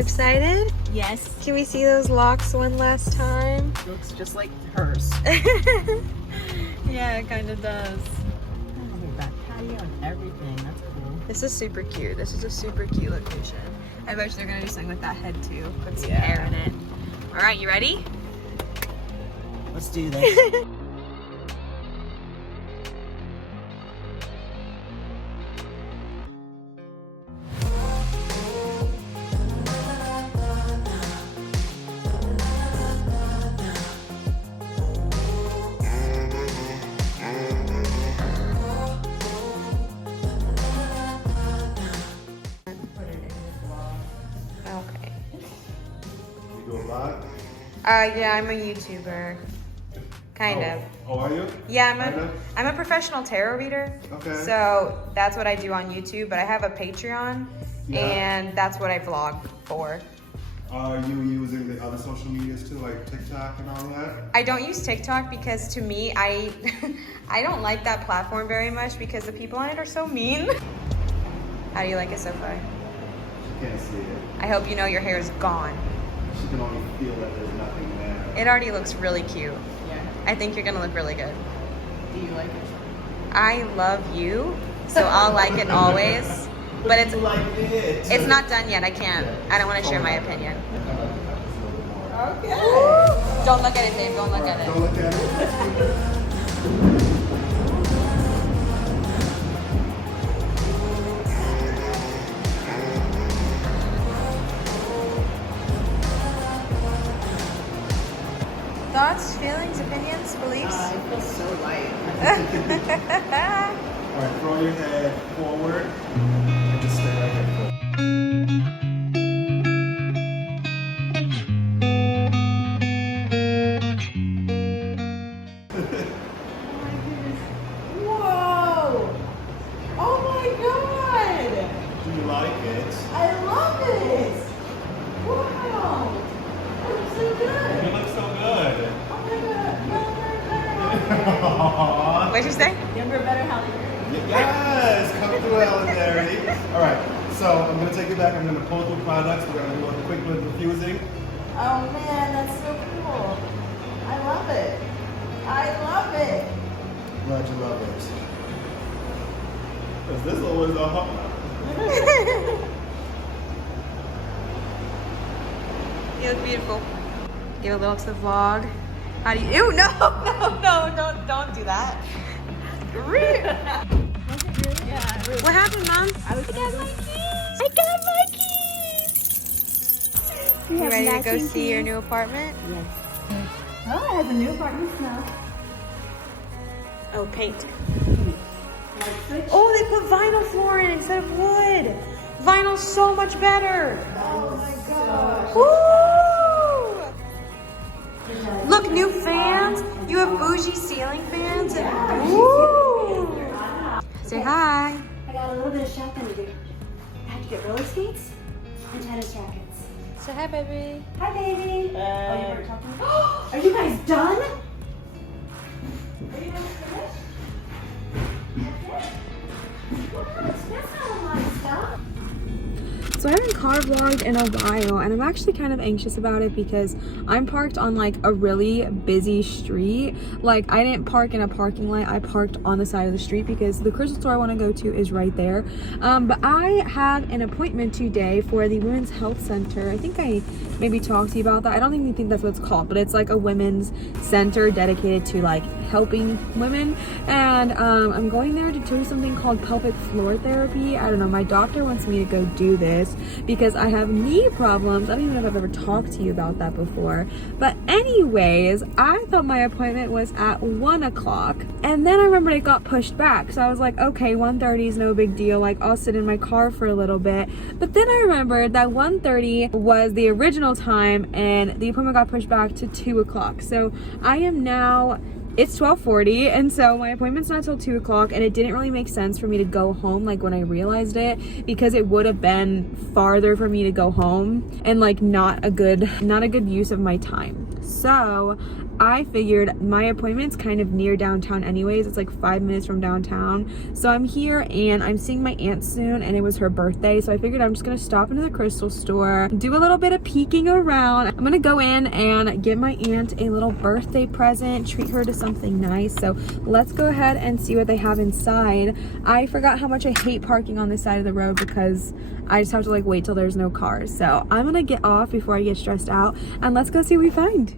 excited? Yes. Can we see those locks one last time? Looks just like hers. Yeah, it kind of does. Oh, that patio and everything. That's cool. This is super cute. This is a super cute location. I bet they're gonna do something with that head too. Put some air in it. All right, you ready? Let's do this. Okay. You do a vlog? Yeah, I'm a YouTuber. Kind of. Oh, are you? Yeah, I'm a professional tarot reader. Okay. So that's what I do on YouTube, but I have a Patreon, and that's what I vlog for. Are you using the other social medias too, like TikTok and all that? I don't use TikTok because to me, I don't like that platform very much because the people on it are so mean. How do you like it so far? She can't see it. I hope you know your hair is gone. She can only feel that there's nothing there. It already looks really cute. Yeah. I think you're gonna look really good. Do you like it? I love you, so I'll like it always. But it's like it. it's not done yet. I can't. I don't want to share my opinion. Okay. Don't look at it, Dave. Don't look at it. Don't look at it. Thoughts, feelings, opinions, beliefs? I feel so light. All right, throw your head forward and just stay right here. Whoa! Oh my god! Do you like it? I love it! Wow! That looks so good! You look so good. Oh my god! What'd you say? Younger, better, healthier. Yes, come through, Elderberry. All right, so I'm gonna take you back. I'm gonna pull through products. We're gonna do a quick little refusing. Oh man, that's so cool. I love it. I love it. Glad you love it. Cause this always a hot. You look beautiful. Give a little to the vlog. How do you? Ew! No! Don't do that. What happened, Mom? I got my keys. You ready to go see your new apartment? Yes. Oh, it has a new apartment smell. Oh, paint. Light switch. Oh, they put vinyl floor in instead of wood. Vinyl's so much better. Oh my gosh. Woo! Look, new fans. You have bougie ceiling fans. Woo! Say hi. I got a little bit of shopping to do. I have to get roller skates and tennis rackets. Say hi, baby. Hi, baby. Oh, you were talking? Are you guys done? Are you guys finished? That's it? What? That's not a lot of stuff. So I haven't car vlogged in a while, and I'm actually kind of anxious about it because I'm parked on like a really busy street. Like, I didn't park in a parking lot, I parked on the side of the street because the crystal store I want to go to is right there. But I have an appointment today for the Women's Health Center. I think I maybe talked to you about that. I don't even think that's what it's called, but it's like a women's center dedicated to like helping women. And I'm going there to do something called pelvic floor therapy. I don't know, my doctor wants me to go do this because I have knee problems. I don't even know if I've ever talked to you about that before. But anyways, I thought my appointment was at 1 o'clock. And then I remembered it got pushed back. So I was like, okay, 1:30 is no big deal. Like, I'll sit in my car for a little bit. But then I remembered that 1:30 was the original time and the appointment got pushed back to 2 o'clock. So I am now It's 12:40, and so my appointment's not till 2 o'clock, and it didn't really make sense for me to go home like when I realized it, because it would have been farther for me to go home and like not a good use of my time. So I figured my appointment's kind of near downtown anyways. It's like 5 minutes from downtown. So I'm here and I'm seeing my aunt soon, and it was her birthday. So I figured I'm just gonna stop into the crystal store, do a little bit of peeking around. I'm gonna go in and give my aunt a little birthday present, treat her to something nice. So let's go ahead and see what they have inside. I forgot how much I hate parking on this side of the road because I just have to like wait till there's no cars. So I'm gonna get off before I get stressed out, and let's go see what we find.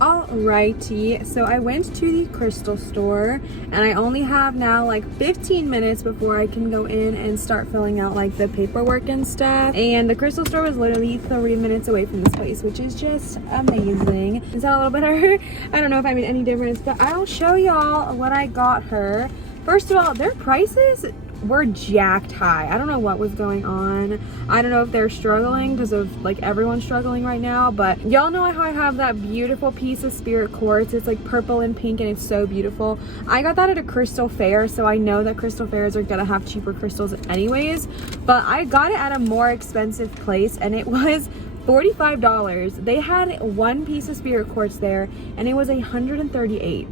Alrighty, so I went to the crystal store, and I only have now like 15 minutes before I can go in and start filling out like the paperwork and stuff. And the crystal store was literally 3 minutes away from this place, which is just amazing. Is that a little better? I don't know if I made any difference, but I'll show y'all what I got her. First of all, their prices were jacked high. I don't know what was going on. I don't know if they're struggling because of like everyone's struggling right now, but y'all know how I have that beautiful piece of spirit quartz. It's like purple and pink and it's so beautiful. I got that at a crystal fair, so I know that crystal fairs are gonna have cheaper crystals anyways, but I got it at a more expensive place, and it was $45. They had one piece of spirit quartz there and it was $138.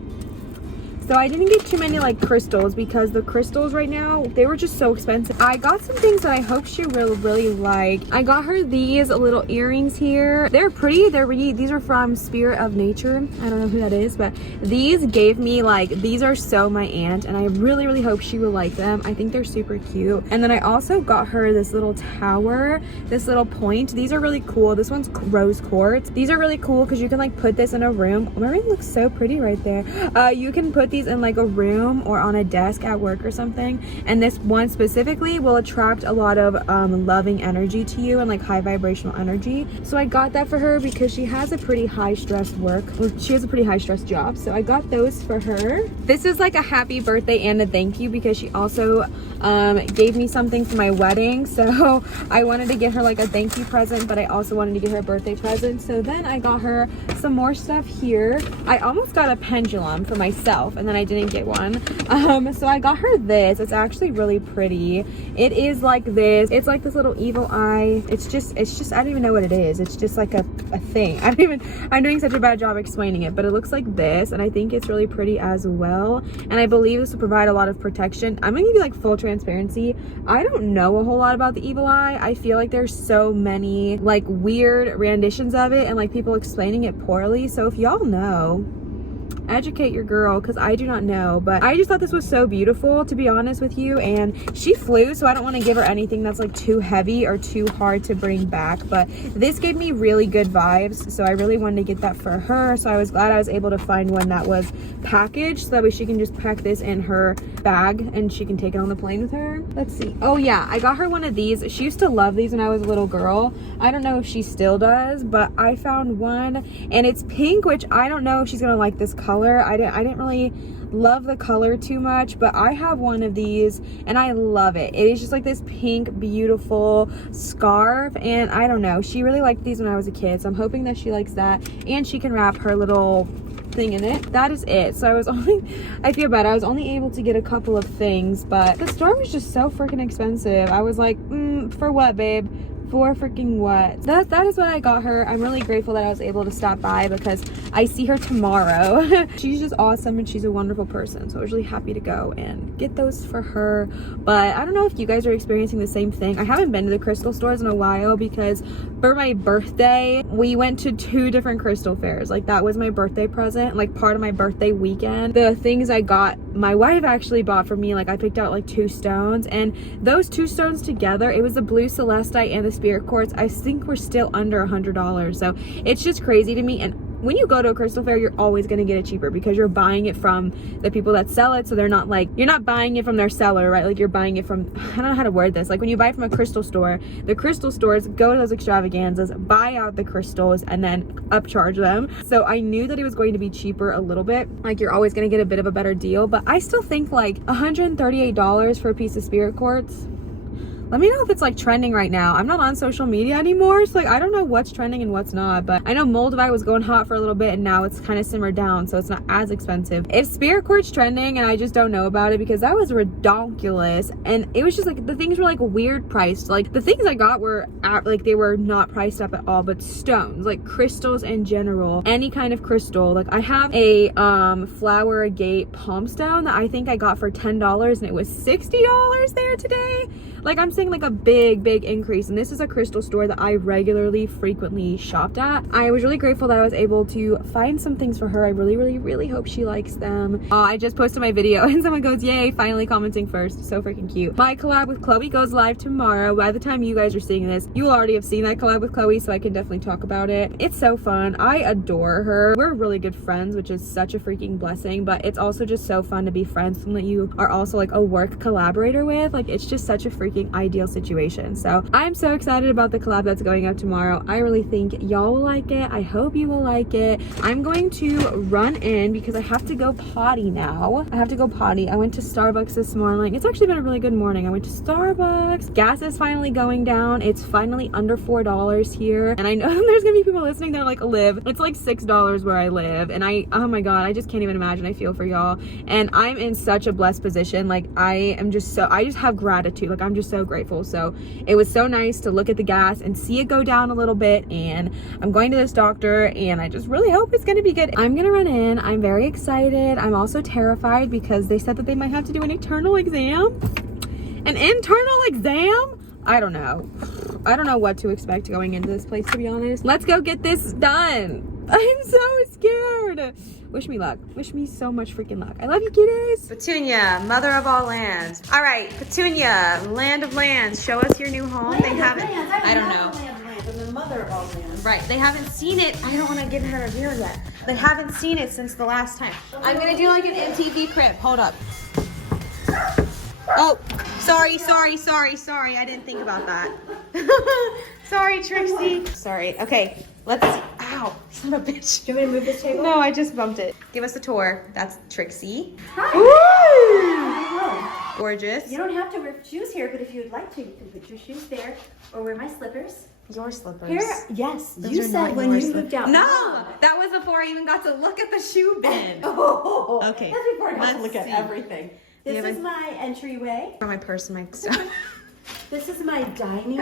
So I didn't get too many like crystals because the crystals right now, they were just so expensive. I got some things that I hope she will really like. I got her these little earrings here. They're pretty. These are from Spirit of Nature. I don't know who that is, but these gave me like, these are so my aunt, and I really, really hope she will like them. I think they're super cute. And then I also got her this little tower, this little point. These are really cool. This one's rose quartz. These are really cool because you can like put this in a room. Oh, my ring looks so pretty right there. You can put these in like a room or on a desk at work or something, and this one specifically will attract a lot of loving energy to you and like high vibrational energy. So I got that for her because she has a pretty high stress she has a pretty high stress job, so I got those for her. This is like a happy birthday and a thank you because she also gave me something for my wedding, so I wanted to get her like a thank you present, but I also wanted to get her a birthday present. So then I got her some more stuff here. I almost got a pendulum for myself and then I didn't get one. So I got her this. It's actually really pretty. It is like this. It's like this little evil eye. It's just I don't even know what it is. It's just like a thing. I'm doing such a bad job explaining it, but it looks like this, and I think it's really pretty as well. And I believe this will provide a lot of protection. I'm gonna give you like full transparency. I don't know a whole lot about the evil eye. I feel like there's so many like weird renditions of it and like people explaining it poorly. So if y'all know, educate your girl, because I do not know. But I just thought this was so beautiful, to be honest with you. And she flew, so I don't want to give her anything that's like too heavy or too hard to bring back, but this gave me really good vibes, so I really wanted to get that for her. So I was glad I was able to find one that was packaged, so that way she can just pack this in her bag and she can take it on the plane with her. Let's see. Oh yeah, I got her one of these. She used to love these when I was a little girl. I don't know if she still does, but I found one and it's pink, which I don't know if she's gonna like this color. I didn't really love the color too much, but I have one of these and I love it. It is just like this pink beautiful scarf, and I don't know, she really liked these when I was a kid, so I'm hoping that she likes that and she can wrap her little thing in it. That is it. So I feel bad, I was only able to get a couple of things, but the store was just so freaking expensive. I was like, for what, babe? For freaking what? That is what I got her. I'm really grateful that I was able to stop by because I see her tomorrow. She's just awesome and she's a wonderful person. So I was really happy to go and get those for her. But I don't know if you guys are experiencing the same thing. I haven't been to the crystal stores in a while because for my birthday, we went to 2 different crystal fairs. Like that was my birthday present, like part of my birthday weekend. The things I got, my wife actually bought for me, like I picked out like 2 stones, and those 2 stones together, it was the blue celestite and the spirit quartz, I think we're still under $100. So it's just crazy to me. And when you go to a crystal fair, you're always going to get it cheaper because you're buying it from the people that sell it. So they're not like, you're not buying it from their seller, right? Like you're buying it from, I don't know how to word this. Like when you buy from a crystal store, the crystal stores go to those extravaganzas, buy out the crystals, and then upcharge them. So I knew that it was going to be cheaper a little bit. Like you're always going to get a bit of a better deal. But I still think like $138 for a piece of spirit quartz. Let me know if it's like trending right now. I'm not on social media anymore, so like I don't know what's trending and what's not, but I know Moldavite was going hot for a little bit and now it's kind of simmered down, so it's not as expensive. If spirit quartz trending and I just don't know about it because that was ridiculous, and it was just like the things were like weird priced. Like the things I got were like they were not priced up at all, but stones, like crystals in general, any kind of crystal. Like I have a flower agate palm stone that I think I got for $10 and it was $60 there today. Like I'm seeing like a big increase, and this is a crystal store that I regularly frequently shopped at. I was really grateful that I was able to find some things for her. I really hope she likes them. I just posted my video and someone goes, yay, finally commenting first. So freaking cute. My collab with Chloe goes live tomorrow. By the time you guys are seeing this, you will already have seen that collab with Chloe, so I can definitely talk about it. It's so fun. I adore her. We're really good friends, which is such a freaking blessing, but it's also just so fun to be friends with someone that you are also like a work collaborator with. Like it's just such a freaking ideal situation. So I'm so excited about the collab that's going up tomorrow. I really think y'all will like it. I hope you will like it. I'm going to run in because I have to go potty now. I have to go potty. I went to Starbucks this morning. It's actually been a really good morning. I went to Starbucks. Gas is finally going down. It's finally under $4 here. And I know there's gonna be people listening that are like, Liv, it's like $6 where I live. And oh my God, I just can't even imagine. I feel for y'all. And I'm in such a blessed position. Like I just have gratitude. Like I'm just so grateful. So it was so nice to look at the gas and see it go down a little bit. And I'm going to this doctor and I just really hope it's going to be good. I'm gonna run in. I'm very excited. I'm also terrified because they said that they might have to do an internal exam. An internal exam? I don't know. I don't know what to expect going into this place, to be honest. Let's go get this done. I'm so scared. Wish me luck. Wish me so much freaking luck. I love you, kitties. Petunia, mother of all lands. All right, Petunia, land of lands. Show us your new home. They haven't. I don't know. I'm the mother of all lands. Right, they haven't seen it. I don't want to get in her ear yet. They haven't seen it since the last time. I'm gonna do like an MTV crib. Hold up. Oh, sorry. I didn't think about that. Sorry, Trixie. Sorry. Okay, let's see. Ow, son of a bitch. Do you want me to move this table? No, I just bumped it. Give us a tour. That's Trixie. Hi. Woo! Gorgeous. You don't have to wear shoes here, but if you would like to, you can put your shoes there or wear my slippers. Your slippers. Here, yes. Those You are said not when your you moved out. No, that was before I even got to look at the shoe bin. Oh, Okay, that's before I got to let's look at see. everything. This Yeah, is but- my entryway. For my purse and my stuff. This is my dining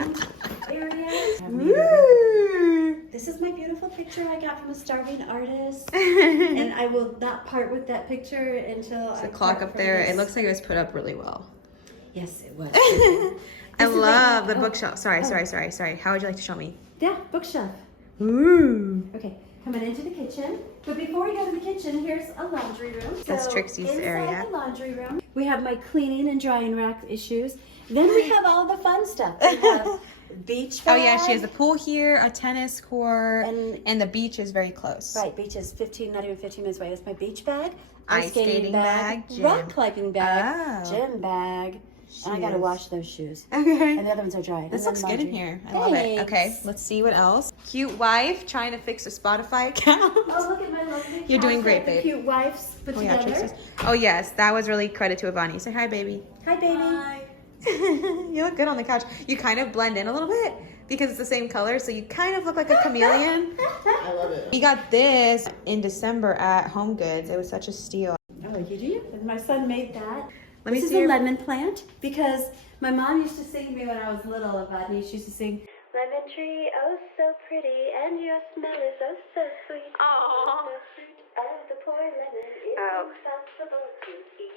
area. Woo! This is my beautiful picture I got from a starving artist. And I will not part with that picture until The clock up there, it looks like it was put up really well. Yes, it was. I This is love like- the bookshelf. Sorry. How would you like to show me? Yeah, bookshelf. Ooh. Okay, coming into the kitchen. But before we go to the kitchen, here's a laundry room. That's Trixie's inside area. the laundry room, we have my cleaning and drying rack issues. Then we have all the fun stuff. We have beach bag. Oh yeah, she has a pool here, a tennis court, And- and the beach is very close. Right, beach is not even 15 minutes away. That's my beach bag, Ice skating bag, gym. rock climbing bag, Oh. gym bag. And I gotta Shoes. wash those shoes. Okay. And the other ones are dry. This And looks then good in laundry. here. I love it. Okay, Thanks. let's see what else. Cute wife trying to fix a Spotify account. Oh, look at my lovely You're doing house great, that the babe. cute wives put Oh yeah, together. Trixie's. Oh yes, that was really credit to Ivani. Say hi, baby. Hi, baby. You look good on the couch. You kind of blend in a little bit because it's the same color, so you kind of look like a chameleon. I love it. We got this in December at Home Goods. It was such a steal. Oh, you do? And my son made that. Let me This see is a your- lemon plant because my mom used to sing to me when I was little about me. She used to sing, lemon tree, oh so pretty, and your smell is oh so sweet. Aww. The fruit of the poor lemon is impossible to eat.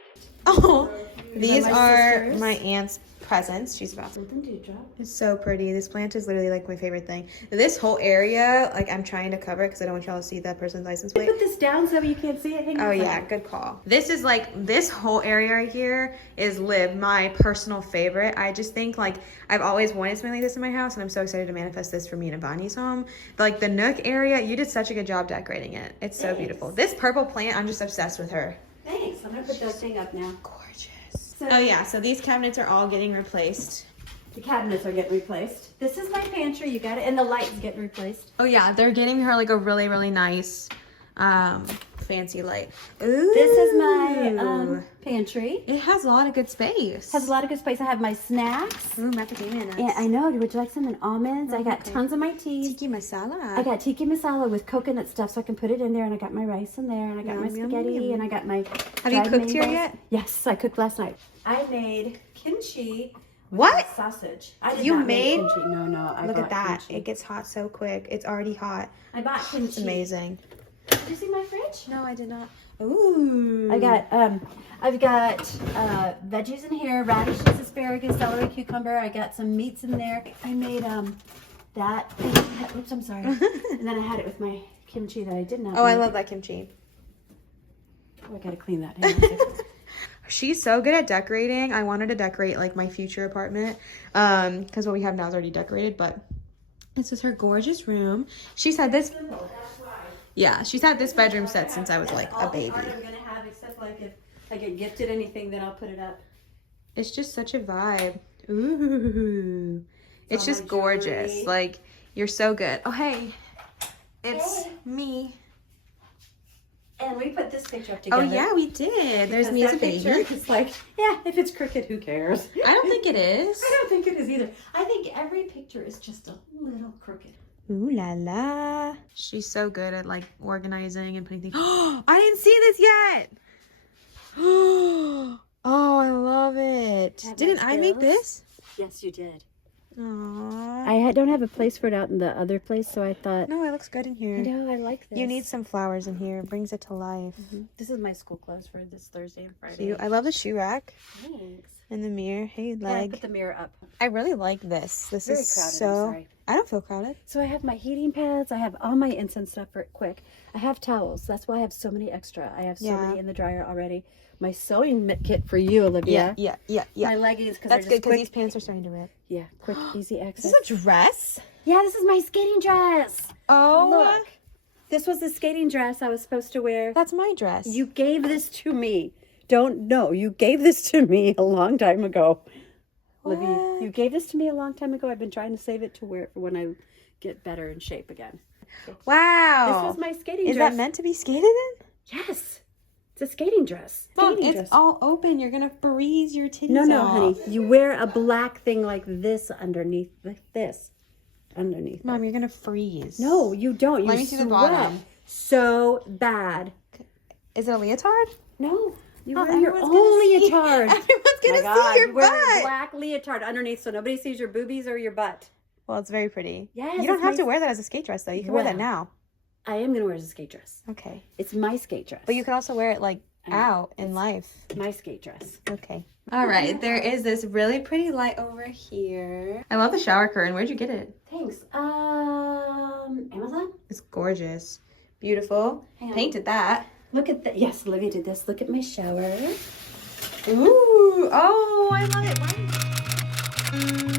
Oh, these my are sisters. my aunt's presents. She's about to. Golden dewdrop. It's so pretty. This plant is literally like my favorite thing. This whole area, like I'm trying to cover it because I don't want y'all to see that person's license plate. Put this down so you can't see it. Hang Oh on. yeah, good call. This is like, this whole area right here is my personal favorite. I just think like I've always wanted something like this in my house, and I'm so excited to manifest this for me and Avani's home. But like the nook area, you did such a good job decorating it. It's so beautiful. This purple plant, I'm just obsessed with her. Thanks. I'm gonna put that thing up now. Gorgeous. Oh yeah, so these cabinets are all getting replaced. The cabinets are getting replaced. This is my pantry. You got it, and the light's getting replaced. Oh yeah, they're getting her like a really, really nice fancy light. Ooh. This is my pantry. It has a lot of good space. Has a lot of good space. I have my snacks. Ooh, macadamia nuts. Yeah, I know. Would you like some? And almonds. I got tons of my teas. Tiki masala. I got tiki masala with coconut stuff, so I can put it in there. And I got my rice in there, and I got my Yum, yum, spaghetti, yum. and I got my. Have you dried cooked here mangoes. yet? Yes, I cooked last night. I made kimchi. With What? sausage? I did You not made? make kimchi. No. I Look bought at that. Kimchi. It gets hot so quick. It's already hot. I bought kimchi. It's amazing. Did you see my fridge? No, I did not. Ooh. I've got veggies in here, radishes, asparagus, celery, cucumber. I got some meats in there. I made that. Oops, I'm sorry. And then I had it with my kimchi that I did not. Oh, I make. love that kimchi. Oh, I gotta clean that. Hang on a second. She's so good at decorating. I wanted to decorate like my future apartment because what we have now is already decorated, but this is her gorgeous room. She's had this. Yeah, she's had this bedroom set since I was like a baby. All the art I'm gonna have, except like if I get gifted anything, then I'll put it up. It's just such a vibe. Ooh. It's all just my gorgeous. jewelry. Like, you're so good. Oh, hey. It's Hey. me. And we put this picture up Oh, together. yeah, we did. There's Because me as a that picture baby. is like, yeah, if it's crooked, who cares? I don't think it is. I don't think it is either. I think every picture is just a little crooked. Ooh la la. She's so good at like organizing and putting things. Oh, I didn't see this yet. Oh, I love it. Have Didn't my I make skills. this? Yes, you did. Aww. I don't have a place for it out in the other place, so I thought, No, it looks good in here. I like this. You need some flowers in here. It brings it to life. This is my school clothes for this Thursday and Friday. Cute. I love the shoe rack Thanks. and the mirror. Hey, Yeah, I leg. put the mirror up. I really like this. This Very is crowded, I'm so. sorry. I don't feel crowded. So I have my heating pads. I have all my incense stuff for it quick. I have towels. That's why I have so many extra. I have so Yeah. many in the dryer already. My sewing kit for you, Olivia. Yeah. My leggings, because That's they're good just because quick. these pants are starting to rip. Yeah, quick, easy Is access. this a dress? Yeah, this is my skating dress. Oh, Look. This was the skating dress I was supposed to wear. that's my dress. You gave this to me. Don't know. You gave this to me a long time ago. Olivia, What? you gave this to me a long time ago. I've been trying to save it to wear it for when I get better in shape again. Wow. This was my skating Is dress. that meant to be skated in? Yes. It's a skating dress. Mom, Skating it's dress. all open. You're gonna freeze your titties No, off. honey. You wear a black thing like this underneath, like this. Underneath. Mom, you're gonna freeze. No, you don't. Let You me see the sweat bottom. so bad. Is it a leotard? No. You Oh, wear your everyone's gonna own see- leotard. Everyone's gonna My God, see your you wear a butt. black leotard underneath so nobody sees your boobies or your butt. Well, it's very pretty. Yes, You don't it's have my- to wear that as a skate dress though. You can wear that Well. now. I am going to wear it as a skate dress. Okay. It's my skate dress. But you can also wear it like I know. out in life. My skate dress. Okay. All right. There is this really pretty light over here. I love the shower curtain. Where'd you get it? Thanks. Amazon? It's gorgeous. Beautiful. Hang on. Painted that. Look at that. Yes, Olivia did this. Look at my shower. Ooh. Oh, I love it. Why?